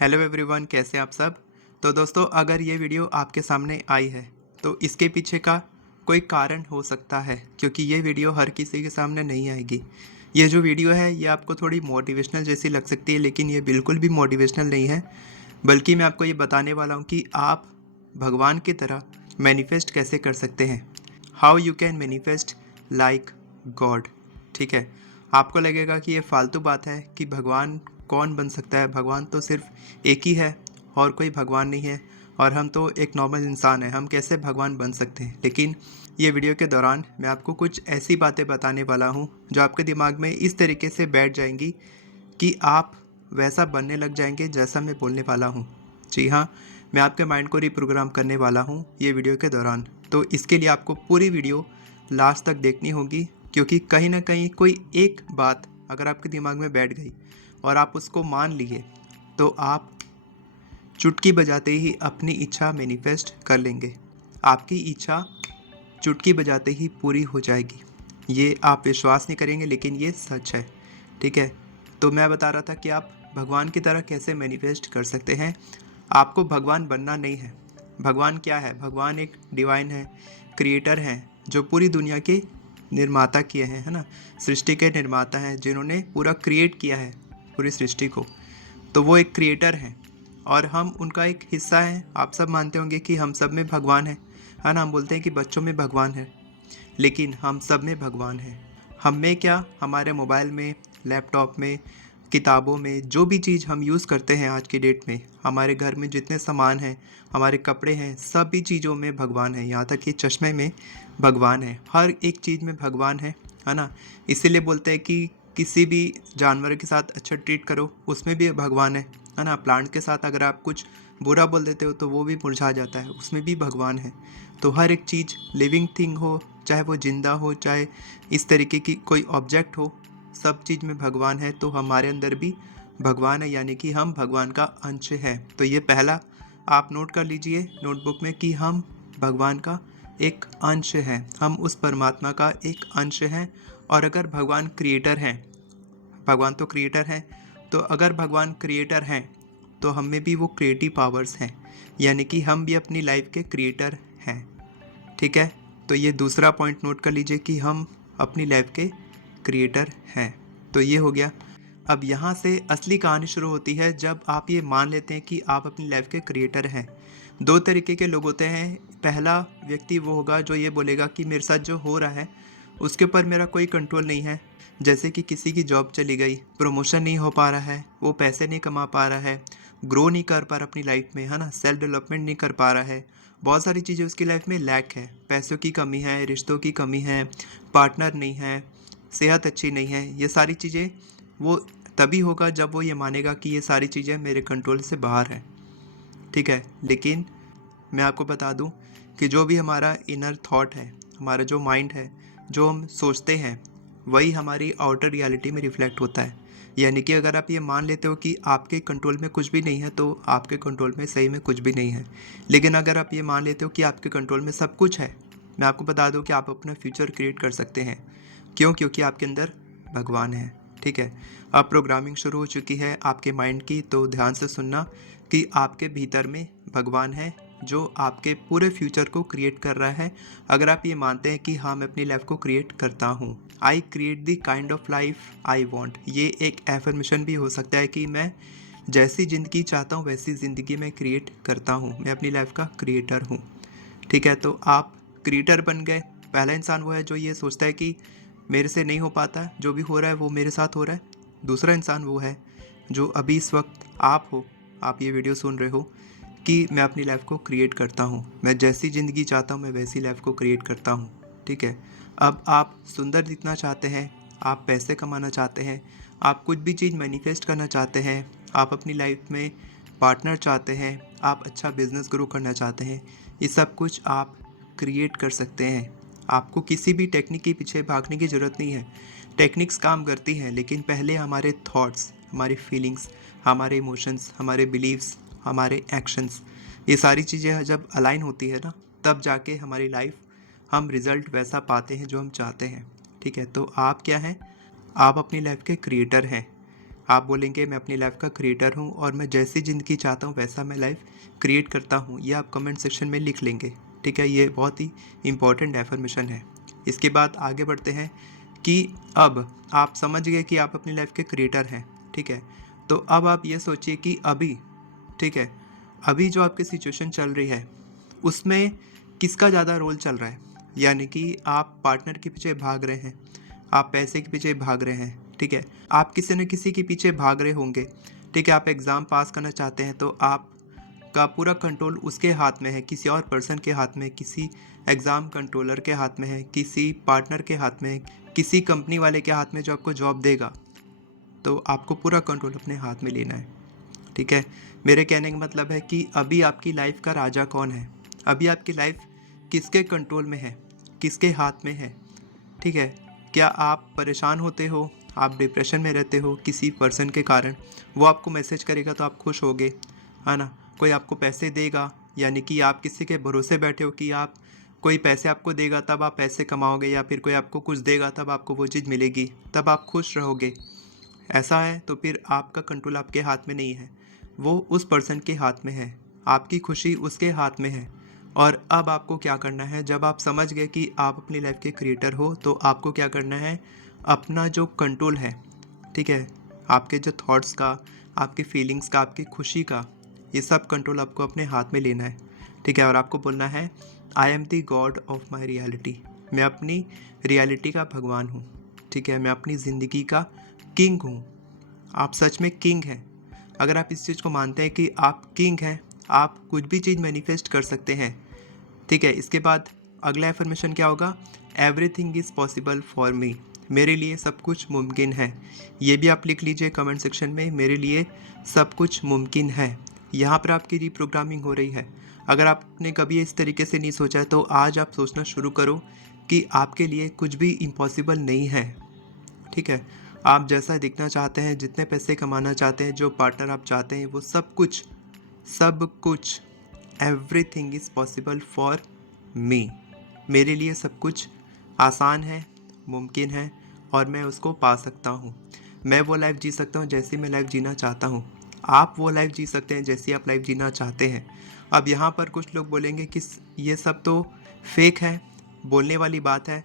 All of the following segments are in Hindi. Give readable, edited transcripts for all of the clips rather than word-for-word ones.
हेलो एवरीवन, कैसे आप सब। तो दोस्तों, अगर ये वीडियो आपके सामने आई है तो इसके पीछे का कोई कारण हो सकता है, क्योंकि ये वीडियो हर किसी के सामने नहीं आएगी। ये जो वीडियो है ये आपको थोड़ी मोटिवेशनल जैसी लग सकती है, लेकिन ये बिल्कुल भी मोटिवेशनल नहीं है। बल्कि मैं आपको ये बताने वाला हूँ कि आप भगवान की तरह मैनिफेस्ट कैसे कर सकते हैं। How you can manifest like God. ठीक है, आपको लगेगा कि ये फालतू बात है कि भगवान कौन बन सकता है, भगवान तो सिर्फ एक ही है और कोई भगवान नहीं है, और हम तो एक नॉर्मल इंसान हैं, हम कैसे भगवान बन सकते हैं। लेकिन ये वीडियो के दौरान मैं आपको कुछ ऐसी बातें बताने वाला हूँ जो आपके दिमाग में इस तरीके से बैठ जाएंगी कि आप वैसा बनने लग जाएंगे जैसा मैं बोलने वाला हूँ। जी हाँ, मैं आपके माइंड को रिप्रोग्राम करने वाला हूँ ये वीडियो के दौरान। तो इसके लिए आपको पूरी वीडियो लास्ट तक देखनी होगी, क्योंकि कहीं ना कहीं कोई एक बात अगर आपके दिमाग में बैठ गई और आप उसको मान लिए तो आप चुटकी बजाते ही अपनी इच्छा मैनिफेस्ट कर लेंगे। आपकी इच्छा चुटकी बजाते ही पूरी हो जाएगी। ये आप विश्वास नहीं करेंगे, लेकिन ये सच है। ठीक है, तो मैं बता रहा था कि आप भगवान की तरह कैसे मैनिफेस्ट कर सकते हैं। आपको भगवान बनना नहीं है। भगवान क्या है? भगवान एक डिवाइन है, क्रिएटर हैं, जो पूरी दुनिया के निर्माता किए हैं, है ना। सृष्टि के निर्माता हैं, जिन्होंने पूरा क्रिएट किया है पूरी सृष्टि को। तो वो एक क्रिएटर हैं और हम उनका एक हिस्सा हैं। आप सब मानते होंगे कि हम सब में भगवान है ना। हम बोलते हैं कि बच्चों में भगवान है, लेकिन हम सब में भगवान है। हम में क्या, हमारे मोबाइल में, लैपटॉप में, किताबों में, जो भी चीज़ हम यूज़ करते हैं आज की डेट में, हमारे घर में जितने सामान हैं, हमारे कपड़े हैं, सभी चीज़ों में भगवान है। यहाँ तक कि चश्मे में भगवान है, हर एक चीज़ में भगवान है ना। इसीलिए बोलते हैं कि किसी भी जानवर के साथ अच्छा ट्रीट करो, उसमें भी भगवान है ना। प्लांट के साथ अगर आप कुछ बुरा बोल देते हो तो वो भी मुरझा जाता है, उसमें भी भगवान है। तो हर एक चीज़, लिविंग थिंग हो, चाहे वो जिंदा हो, चाहे इस तरीके की कोई ऑब्जेक्ट हो, सब चीज़ में भगवान है। तो हमारे अंदर भी भगवान है, यानी कि हम भगवान का अंश है। तो ये पहला आप नोट कर लीजिए नोटबुक में कि हम भगवान का एक अंश हैं, हम उस परमात्मा का एक अंश हैं। और अगर भगवान क्रिएटर हैं, भगवान तो क्रिएटर हैं, तो अगर भगवान क्रिएटर हैं तो हम में भी वो क्रिएटिव पावर्स हैं, यानी कि हम भी अपनी लाइफ के क्रिएटर हैं। ठीक है, तो ये दूसरा पॉइंट नोट कर लीजिए कि हम अपनी लाइफ के क्रिएटर हैं। तो ये हो गया। अब यहाँ से असली कहानी शुरू होती है, जब आप ये मान लेते हैं कि आप अपनी लाइफ के क्रिएटर हैं। दो तरीके के लोग होते हैं। पहला व्यक्ति वो होगा जो ये बोलेगा कि मेरे साथ जो हो रहा है उसके ऊपर मेरा कोई कंट्रोल नहीं है। जैसे कि किसी की जॉब चली गई, प्रमोशन नहीं हो पा रहा है, वो पैसे नहीं कमा पा रहा है, ग्रो नहीं कर पा रहा अपनी लाइफ में, है ना, सेल्फ डेवलपमेंट नहीं कर पा रहा है। बहुत सारी चीज़ें उसकी लाइफ में लैक है, पैसों की कमी है, रिश्तों की कमी है, पार्टनर नहीं है, सेहत अच्छी नहीं है। ये सारी चीज़ें वो तभी होगा जब वो ये मानेगा कि ये सारी चीज़ें मेरे कंट्रोल से बाहर हैं। ठीक है, लेकिन मैं आपको बता दूं कि जो भी हमारा इनर थॉट है, हमारा जो माइंड है, जो हम सोचते हैं, वही हमारी आउटर रियलिटी में रिफ्लेक्ट होता है। यानी कि अगर आप ये मान लेते हो कि आपके कंट्रोल में कुछ भी नहीं है, तो आपके कंट्रोल में सही में कुछ भी नहीं है। लेकिन अगर आप ये मान लेते हो कि आपके कंट्रोल में सब कुछ है, मैं आपको बता दूं कि आप अपना फ्यूचर क्रिएट कर सकते हैं। क्यों? क्योंकि आपके अंदर भगवान है। ठीक है, अब प्रोग्रामिंग शुरू हो चुकी है आपके माइंड की, तो ध्यान से सुनना कि आपके भीतर में भगवान है जो आपके पूरे फ्यूचर को क्रिएट कर रहा है। अगर आप ये मानते हैं कि हाँ, मैं अपनी लाइफ को क्रिएट करता हूँ, I create the kind of life I want, ये एक एफर्मेशन भी हो सकता है कि मैं जैसी ज़िंदगी चाहता हूँ वैसी ज़िंदगी मैं क्रिएट करता हूँ, मैं अपनी लाइफ का क्रिएटर हूँ। ठीक है, तो आप क्रिएटर बन गए। पहला इंसान वो है जो ये सोचता है कि मेरे से नहीं हो पाता, जो भी हो रहा है वो मेरे साथ हो रहा है। दूसरा इंसान वो है जो अभी इस वक्त आप हो, आप ये वीडियो सुन रहे हो, कि मैं अपनी लाइफ को क्रिएट करता हूँ, मैं जैसी ज़िंदगी चाहता हूँ मैं वैसी लाइफ को क्रिएट करता हूँ। ठीक है, अब आप सुंदर दिखना चाहते हैं, आप पैसे कमाना चाहते हैं, आप कुछ भी चीज़ मैनिफेस्ट करना चाहते हैं, आप अपनी लाइफ में पार्टनर चाहते हैं, आप अच्छा बिजनेस ग्रो करना चाहते हैं, ये सब कुछ आप क्रिएट कर सकते हैं। आपको किसी भी टेक्निक के पीछे भागने की ज़रूरत नहीं है। टेक्निक्स काम करती हैं, लेकिन पहले हमारे थॉट्स, हमारी फीलिंग्स, हमारे इमोशंस, हमारे बिलीव्स, हमारे एक्शंस, ये सारी चीज़ें जब अलाइन होती है ना, तब जाके हमारी लाइफ, हम रिज़ल्ट वैसा पाते हैं जो हम चाहते हैं। ठीक है, तो आप क्या हैं? आप अपनी लाइफ के क्रिएटर हैं। आप बोलेंगे मैं अपनी लाइफ का क्रिएटर हूँ और मैं जैसी ज़िंदगी चाहता हूँ वैसा मैं लाइफ क्रिएट करता हूँ, ये आप कमेंट सेक्शन में लिख लेंगे। ठीक है, ये बहुत ही इम्पोर्टेंट एफर्मेशन है। इसके बाद आगे बढ़ते हैं कि अब आप समझ गए कि आप अपनी लाइफ के क्रिएटर हैं। ठीक है, तो अब आप ये सोचिए कि अभी, ठीक है, अभी जो आपकी सिचुएशन चल रही है उसमें किसका ज़्यादा रोल चल रहा है। यानी कि आप पार्टनर के पीछे भाग रहे हैं, आप पैसे के पीछे भाग रहे हैं। ठीक है, आप किसी न किसी के पीछे भाग रहे होंगे। ठीक है, आप एग्ज़ाम पास करना चाहते हैं तो आपका पूरा कंट्रोल उसके हाथ में है, किसी और पर्सन के हाथ में, किसी एग्ज़ाम कंट्रोलर के हाथ में है, किसी पार्टनर के हाथ में है, किसी कंपनी वाले के हाथ में जो आपको जॉब देगा। तो आपको पूरा कंट्रोल अपने हाथ में लेना है। ठीक है, मेरे कहने का मतलब है कि अभी आपकी लाइफ का राजा कौन है, अभी आपकी लाइफ किसके कंट्रोल में है, किसके हाथ में है। ठीक है, क्या आप परेशान होते हो, आप डिप्रेशन में रहते हो किसी पर्सन के कारण, वो आपको मैसेज करेगा तो आप खुश होगे, है ना। कोई आपको पैसे देगा, यानी कि आप किसी के भरोसे बैठे हो कि आप, कोई पैसे आपको देगा तब आप पैसे कमाओगे, या फिर कोई आपको कुछ देगा तब आपको वो चीज़ मिलेगी, तब आप खुश रहोगे। ऐसा है तो फिर आपका कंट्रोल आपके हाथ में नहीं है, वो उस पर्सन के हाथ में है, आपकी खुशी उसके हाथ में है। और अब आपको क्या करना है, जब आप समझ गए कि आप अपनी लाइफ के क्रिएटर हो, तो आपको क्या करना है, अपना जो कंट्रोल है, ठीक है, आपके जो थॉट्स का, आपकी फीलिंग्स का, आपकी खुशी का, ये सब कंट्रोल आपको अपने हाथ में लेना है। ठीक है, और आपको बोलना है I am the God of my reality, मैं अपनी रियलिटी का भगवान हूँ। ठीक है, मैं अपनी ज़िंदगी का किंग हूँ। आप सच में किंग हैं। अगर आप इस चीज़ को मानते हैं कि आप किंग हैं, आप कुछ भी चीज़ मैनिफेस्ट कर सकते हैं। ठीक है, इसके बाद अगला एफर्मेशन क्या होगा, everything is possible for me, मेरे लिए सब कुछ मुमकिन है। ये भी आप लिख लीजिए कमेंट सेक्शन में, मेरे लिए सब कुछ मुमकिन है। यहाँ पर आपकी रीप्रोग्रामिंग हो रही है। अगर आपने कभी इस तरीके से नहीं सोचा तो आज आप सोचना शुरू करो कि आपके लिए कुछ भी इम्पॉसिबल नहीं है। ठीक है, आप जैसा दिखना चाहते हैं, जितने पैसे कमाना चाहते हैं, जो पार्टनर आप चाहते हैं, वो सब कुछ, सब कुछ, everything is possible for me, मेरे लिए सब कुछ आसान है, मुमकिन है, और मैं उसको पा सकता हूँ। मैं वो लाइफ जी सकता हूँ जैसी मैं लाइफ जीना चाहता हूँ। आप वो लाइफ जी सकते हैं जैसी आप लाइफ जीना चाहते हैं। अब यहाँ पर कुछ लोग बोलेंगे कि ये सब तो फेक है, बोलने वाली बात है,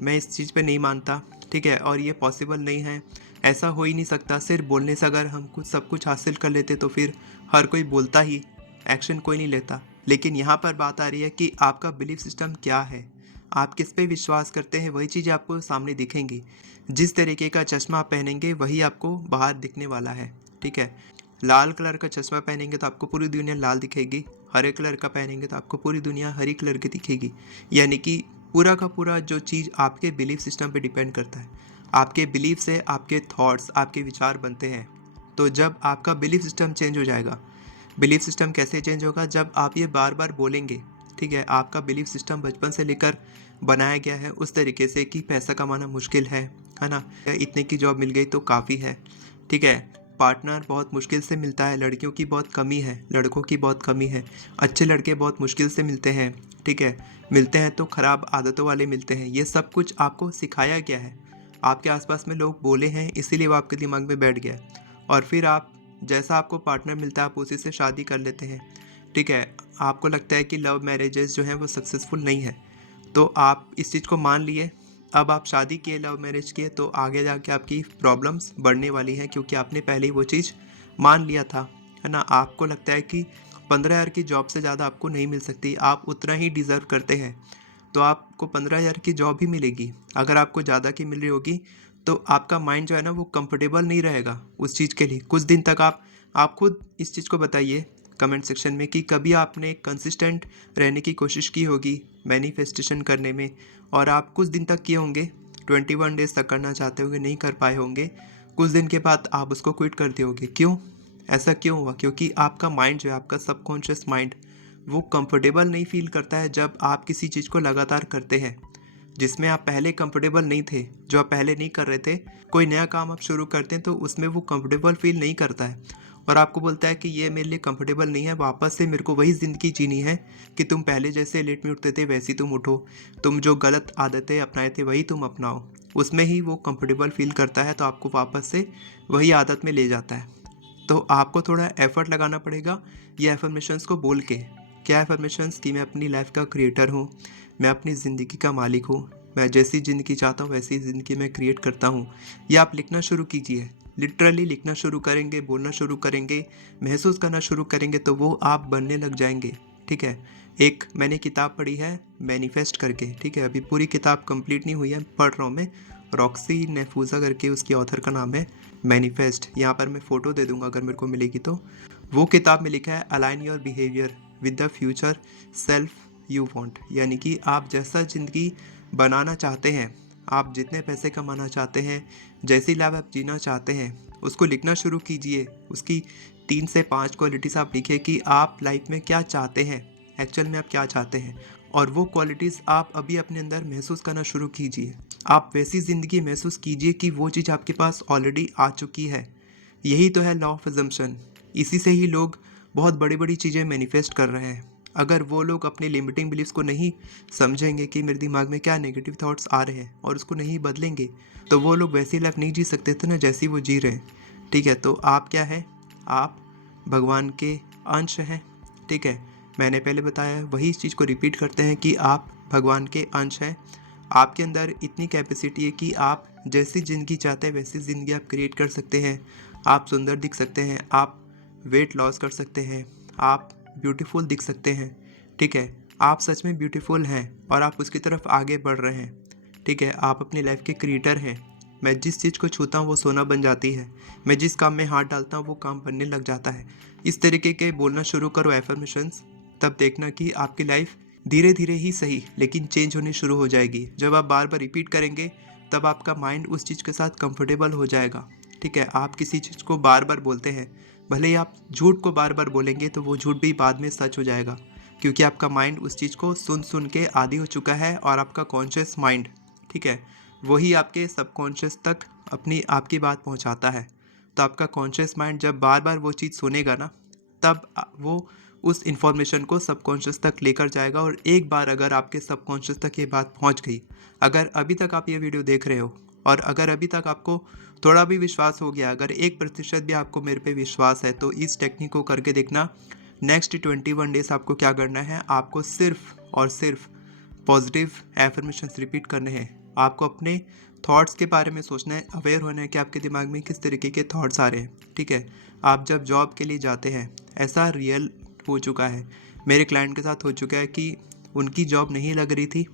मैं इस चीज़ पे नहीं मानता। ठीक है, और ये पॉसिबल नहीं है, ऐसा हो ही नहीं सकता। सिर्फ बोलने से अगर हम कुछ सब कुछ हासिल कर लेते तो फिर हर कोई बोलता ही, एक्शन कोई नहीं लेता। लेकिन यहाँ पर बात आ रही है कि आपका बिलीफ सिस्टम क्या है, आप किस पे विश्वास करते हैं, वही चीज़ें आपको सामने दिखेंगी। जिस तरीके का चश्मा आप पहनेंगे वही आपको बाहर दिखने वाला है। ठीक है, लाल कलर का चश्मा पहनेंगे तो आपको पूरी दुनिया लाल दिखेगी, हरे कलर का पहनेंगे तो आपको पूरी दुनिया हरी कलर की दिखेगी। यानी कि पूरा का पूरा जो चीज़ आपके बिलीफ सिस्टम पे डिपेंड करता है। आपके बिलीफ से आपके थॉट्स, आपके विचार बनते हैं। तो जब आपका बिलीफ सिस्टम चेंज हो जाएगा, बिलीफ सिस्टम कैसे चेंज होगा, जब आप ये बार बार बोलेंगे। ठीक है, आपका बिलीफ सिस्टम बचपन से लेकर बनाया गया है उस तरीके से कि पैसा कमाना मुश्किल है ना, इतने की जॉब मिल गई तो काफ़ी है। ठीक है, पार्टनर बहुत मुश्किल से मिलता है, लड़कियों की बहुत कमी है, लड़कों की बहुत कमी है, अच्छे लड़के बहुत मुश्किल से मिलते हैं। ठीक है, मिलते हैं तो ख़राब आदतों वाले मिलते हैं। ये सब कुछ आपको सिखाया गया है, आपके आसपास में लोग बोले हैं, इसीलिए वो आपके दिमाग में बैठ गया है। और फिर आप, जैसा आपको पार्टनर मिलता है आप उसी से शादी कर लेते हैं। ठीक है, आपको लगता है कि लव मैरिजेस जो हैं वो सक्सेसफुल नहीं है, तो आप इस चीज़ को मान लिए। अब आप शादी किए, लव मैरिज किए, तो आगे जाके आपकी प्रॉब्लम्स बढ़ने वाली हैं, क्योंकि आपने पहले ही वो चीज़ मान लिया था, है ना। आपको लगता है कि 15,000 की जॉब से ज़्यादा आपको नहीं मिल सकती, आप उतना ही डिज़र्व करते हैं, तो आपको 15,000 की जॉब ही मिलेगी। अगर आपको ज़्यादा की मिल रही होगी तो आपका माइंड जो है ना वो कंफर्टेबल नहीं रहेगा उस चीज़ के लिए कुछ दिन तक। आप खुद इस चीज़ को बताइए कमेंट सेक्शन में कि कभी आपने कंसिस्टेंट रहने की कोशिश की होगी मैनिफेस्टेशन करने में, और आप कुछ दिन तक किए होंगे, 21 डेज तक करना चाहते होंगे, नहीं कर पाए होंगे, कुछ दिन के बाद आप उसको क्विट कर दिए होंगे। क्यों, ऐसा क्यों हुआ? क्योंकि आपका माइंड जो है, आपका सबकॉन्शियस माइंड, वो कंफर्टेबल नहीं फील करता है जब आप किसी चीज़ को लगातार करते हैं जिसमें आप पहले कंफर्टेबल नहीं थे, जो आप पहले नहीं कर रहे थे। कोई नया काम आप शुरू करते हैं तो उसमें वो कंफर्टेबल फील नहीं करता है, और आपको बोलता है कि ये मेरे लिए कंफर्टेबल नहीं है, वापस से मेरे को वही ज़िंदगी जीनी है कि तुम पहले जैसे लेट में उठते थे वैसे ही तुम उठो, तुम जो गलत आदतें अपनाए थे वही तुम अपनाओ, उसमें ही वो कंफर्टेबल फील करता है, तो आपको वापस से वही आदत में ले जाता है। तो आपको थोड़ा एफर्ट लगाना पड़ेगा ये एफर्मेशंस को बोल के। क्या एफर्मेशंस? कि मैं अपनी लाइफ का क्रिएटर हूँ, मैं अपनी ज़िंदगी का मालिक हूँ, मैं जैसी ज़िंदगी चाहता हूँ वैसी ज़िंदगी मैं क्रिएट करता हूँ। ये आप लिखना शुरू कीजिए। लिटरली लिखना शुरू करेंगे, बोलना शुरू करेंगे, महसूस करना शुरू करेंगे, तो वो आप बनने लग जाएंगे। ठीक है। एक मैंने किताब पढ़ी है मैनिफेस्ट करके, ठीक है, अभी पूरी किताब कंप्लीट नहीं हुई है, पढ़ रहा हूँ मैं। रॉक्सी नेफूजा करके उसकी ऑथर का नाम है। मैनिफेस्ट, यहाँ पर मैं फ़ोटो दे दूंगा अगर मेरे को मिलेगी तो। वो किताब में लिखा है align your behaviour with the future self you want, यानी कि आप जैसा ज़िंदगी बनाना चाहते हैं, आप जितने पैसे कमाना चाहते हैं, जैसी लाइफ आप जीना चाहते हैं, उसको लिखना शुरू कीजिए। उसकी 3 से 5 क्वालिटीज़ आप लिखिए कि आप लाइफ में क्या चाहते हैं, एक्चुअल में आप क्या चाहते हैं, और वो क्वालिटीज़ आप अभी अपने अंदर महसूस करना शुरू कीजिए। आप वैसी ज़िंदगी महसूस कीजिए कि वो चीज़ आपके पास ऑलरेडी आ चुकी है। यही तो है लॉ ऑफ अजम्पशन। इसी से ही लोग बहुत बड़ी बड़ी चीज़ें मैनिफेस्ट कर रहे हैं। अगर वो लोग अपने लिमिटिंग बिलीफ्स को नहीं समझेंगे कि मेरे दिमाग में क्या नेगेटिव थॉट्स आ रहे हैं और उसको नहीं बदलेंगे, तो वो लोग वैसी लाइफ नहीं जी सकते थे ना जैसी वो जी रहे हैं। ठीक है, तो आप क्या है? आप भगवान के अंश हैं। ठीक है, मैंने पहले बताया, वही इस चीज़ को रिपीट करते हैं कि आप भगवान के अंश हैं। आपके अंदर इतनी कैपेसिटी है कि आप जैसी ज़िंदगी चाहते हैं वैसी ज़िंदगी आप क्रिएट कर सकते हैं। आप सुंदर दिख सकते हैं, आप वेट लॉस कर सकते हैं, आप ब्यूटीफुल दिख सकते हैं। ठीक है, आप सच में ब्यूटीफुल हैं और आप उसकी तरफ आगे बढ़ रहे हैं। ठीक है, आप अपनी लाइफ के क्रिएटर हैं। मैं जिस चीज़ को छूता हूँ वो सोना बन जाती है, मैं जिस काम में हाथ डालता हूँ वो काम बनने लग जाता है। इस तरीके के बोलना शुरू करो एफर्मेशंस, तब देखना कि आपकी लाइफ धीरे धीरे ही सही लेकिन चेंज होनी शुरू हो जाएगी। जब आप बार बार रिपीट करेंगे तब आपका माइंड उस चीज़ के साथ कंफर्टेबल हो जाएगा। ठीक है, आप किसी चीज़ को बार बार बोलते हैं, भले ही आप झूठ को बार बार बोलेंगे तो वो झूठ भी बाद में सच हो जाएगा, क्योंकि आपका माइंड उस चीज़ को सुन सुन के आदी हो चुका है। और आपका कॉन्शियस माइंड, ठीक है, वही आपके सबकॉन्शियस तक अपनी आपकी बात पहुंचाता है। तो आपका कॉन्शियस माइंड जब बार बार वो चीज़ सुनेगा ना, तब वो उस इन्फॉर्मेशन को सबकॉन्शियस तक लेकर जाएगा। और एक बार अगर आपके सबकॉन्शियस तक ये बात पहुंच गई, अगर अभी तक आप ये वीडियो देख रहे हो और अगर अभी तक आपको थोड़ा भी विश्वास हो गया, अगर 1% भी आपको मेरे पे विश्वास है, तो इस टेक्निक को करके देखना। नेक्स्ट 21 डेज आपको क्या करना है? आपको सिर्फ और सिर्फ पॉजिटिव एफर्मेशंस रिपीट करने हैं। आपको अपने थॉट्स के बारे में सोचना है, अवेयर होना है कि आपके दिमाग में किस तरीके के थॉट्स आ रहे हैं। ठीक है, आप जब जॉब के लिए जाते हैं, ऐसा रियल हो चुका है, मेरे क्लाइंट के साथ हो चुका है कि उनकी जॉब नहीं लग रही थी,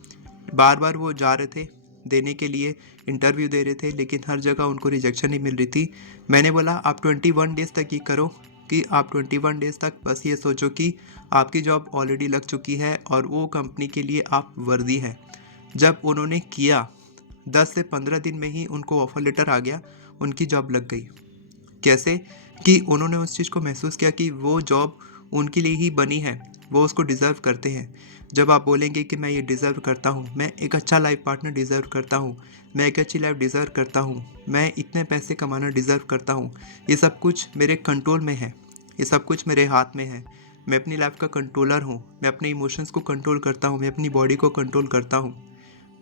बार बार वो जा रहे थे देने के लिए, इंटरव्यू दे रहे थे, लेकिन हर जगह उनको रिजेक्शन ही मिल रही थी। मैंने बोला आप 21 डेज़ तक ये करो कि आप 21 डेज़ तक बस ये सोचो कि आपकी जॉब ऑलरेडी लग चुकी है और वो कंपनी के लिए आप वर्दी हैं। जब उन्होंने किया, 10 से 15 दिन में ही उनको ऑफर लेटर आ गया, उनकी जॉब लग गई। कैसे? कि उन्होंने उस चीज़ को महसूस किया कि वो जॉब उनके लिए ही बनी है, वो उसको डिज़र्व करते हैं। जब आप बोलेंगे कि मैं ये डिज़र्व करता हूँ, मैं एक अच्छा लाइफ पार्टनर डिज़र्व करता हूँ, मैं एक अच्छी लाइफ डिज़र्व करता हूँ, मैं इतने पैसे कमाना डिज़र्व करता हूँ, ये सब कुछ मेरे कंट्रोल में है, ये सब कुछ मेरे हाथ में है, मैं अपनी लाइफ का कंट्रोलर हूँ, मैं अपने इमोशंस को कंट्रोल करता हूँ, मैं अपनी बॉडी को कंट्रोल करता हूँ,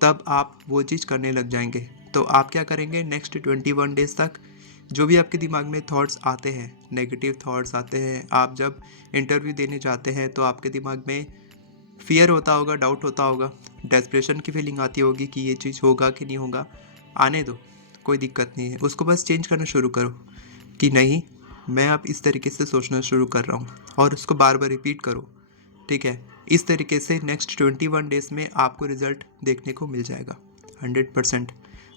तब आप वो चीज़ करने लग जाएंगे। तो आप क्या करेंगे? नेक्स्ट 21 डेज़ तक जो भी आपके दिमाग में थॉट्स आते हैं, नेगेटिव थॉट्स आते हैं, आप जब इंटरव्यू देने जाते हैं तो आपके दिमाग में फियर होता होगा, डाउट होता होगा, डेस्परेशन की फीलिंग आती होगी कि ये चीज़ होगा कि नहीं होगा। आने दो, कोई दिक्कत नहीं है, उसको बस चेंज करना शुरू करो कि नहीं, मैं अब इस तरीके से सोचना शुरू कर रहा हूँ, और उसको बार बार रिपीट करो। ठीक है, इस तरीके से नेक्स्ट 21 डेज़ में आपको रिज़ल्ट देखने को मिल जाएगा 100%,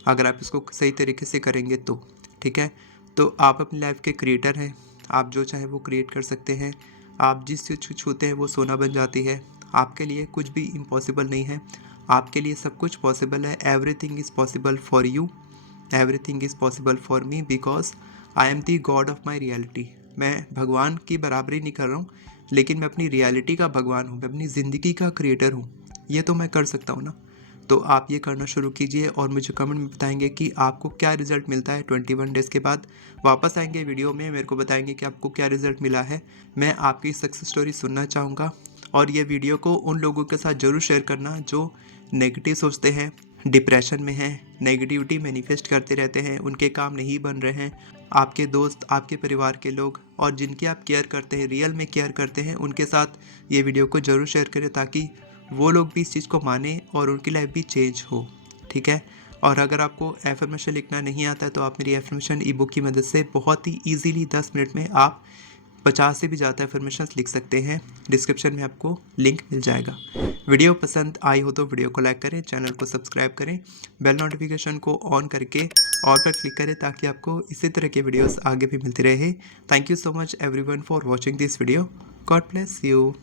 अगर आप इसको सही तरीके से करेंगे तो। ठीक है, तो आप अपनी लाइफ के क्रिएटर हैं, आप जो चाहे वो क्रिएट कर सकते हैं। आप जिस चीज़ को छूते हैं वो सोना बन जाती है। आपके लिए कुछ भी इम्पॉसिबल नहीं है, आपके लिए सब कुछ पॉसिबल है। Everything is possible for you, everything is possible for me, because I am the God of my reality. मैं भगवान की बराबरी नहीं कर रहा हूँ, लेकिन मैं अपनी रियलिटी का भगवान हूँ, मैं अपनी ज़िंदगी का क्रिएटर हूँ। ये तो मैं कर सकता हूँ ना। तो आप ये करना शुरू कीजिए और मुझे कमेंट में बताएंगे कि आपको क्या रिज़ल्ट मिलता है 21 डेज़ के बाद। वापस आएंगे वीडियो में, मेरे को बताएंगे कि आपको क्या रिज़ल्ट मिला है। मैं आपकी सक्सेस स्टोरी सुनना चाहूँगा। और ये वीडियो को उन लोगों के साथ ज़रूर शेयर करना जो नेगेटिव सोचते हैं, डिप्रेशन में हैं, नेगेटिविटी मैनिफेस्ट करते रहते हैं, उनके काम नहीं बन रहे हैं। आपके दोस्त, आपके परिवार के लोग और जिनकी आप केयर करते हैं, रियल में केयर करते हैं, उनके साथ ये वीडियो को ज़रूर शेयर करें ताकि वो लोग भी इस चीज़ को माने और उनकी लाइफ भी चेंज हो। ठीक है। और अगर आपको एफर्मेशन लिखना नहीं आता है तो आप मेरी एफर्मेशन ई बुक की मदद से बहुत ही ईजीली 10 मिनट में आप 50 से भी ज़्यादा एफर्मेशंस लिख सकते हैं। डिस्क्रिप्शन में आपको लिंक मिल जाएगा। वीडियो पसंद आई हो तो वीडियो को लाइक करें, चैनल को सब्सक्राइब करें, बेल नोटिफिकेशन को ऑन करके ऑल पर क्लिक करें ताकि आपको इसी तरह के वीडियोस आगे भी मिलते रहे। Thank you so much everyone for watching this video. God bless you.